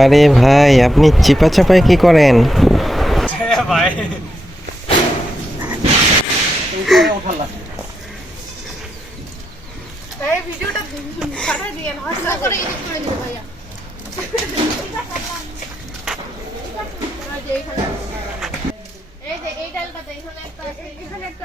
আরে ভাই আপনি চিপা চাপায় কি করেন? ভাই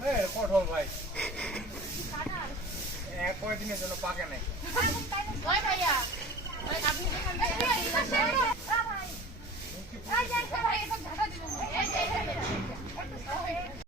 হ্যাঁ, কঠোর ভাই। এক কয়েকদিনের জন্য পাকে নাই?